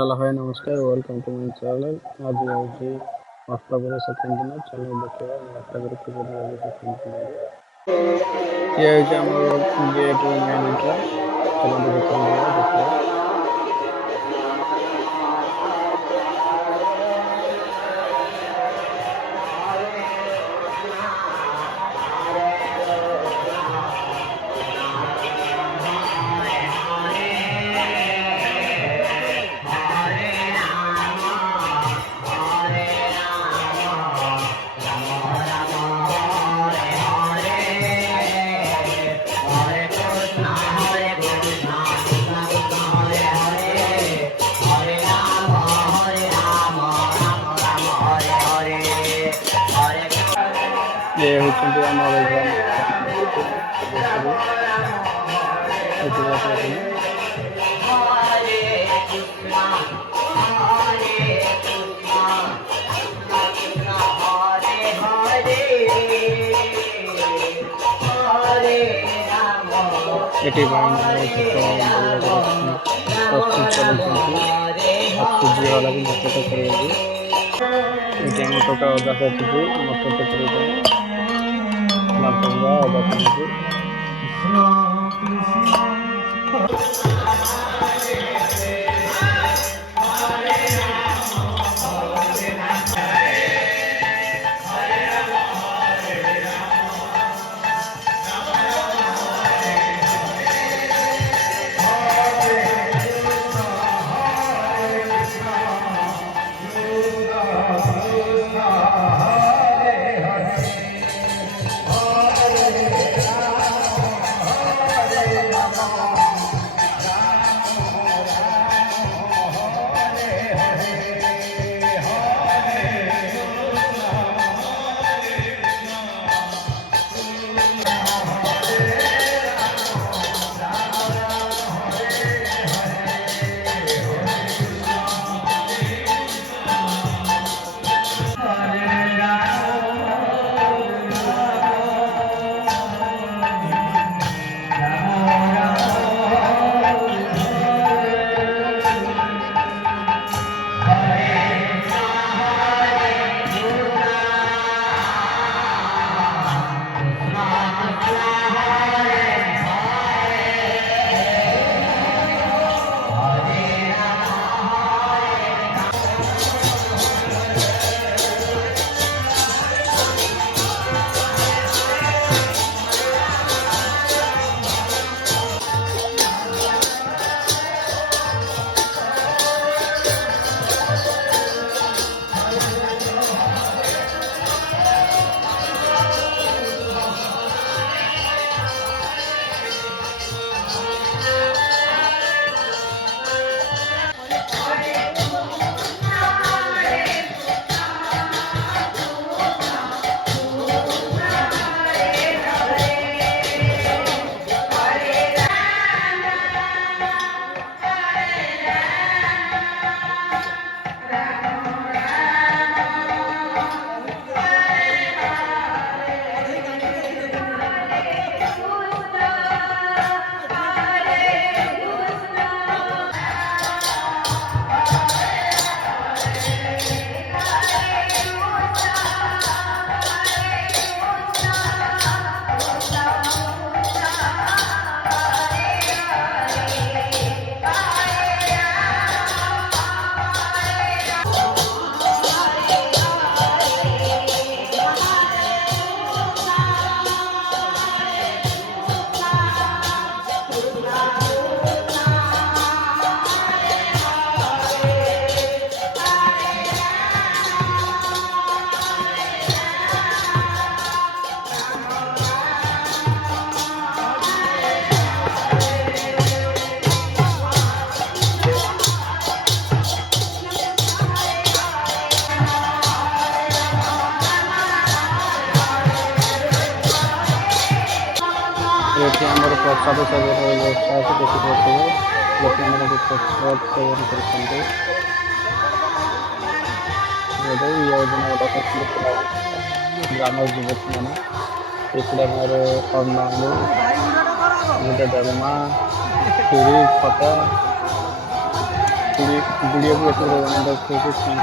Hello hi नमस्कार welcome to my channel. आज हूँ अष्टागर सेकेंड दिन चल देखा अष्टागर सेकेंड दिन ये हूँ गेट मेन एंट्रेंस चलो देखा। ये होती हमारे এটি सूजी वाला भी मटर करेगी ये मटर का अदा करती मटर करेगी मटर का अदा करेगी ये आमर प्रसाद सेवन व्यवस्था अच्छे देखिए लोक प्रसाद सेवन कर योजना ग्राम युवक मैंने इकड़े मोर अन्न गोटे डलमा पूरी खटा ଭିଡ଼ିଓକୁ ବେଶୀ ବନ୍ଦ କରୁଛି।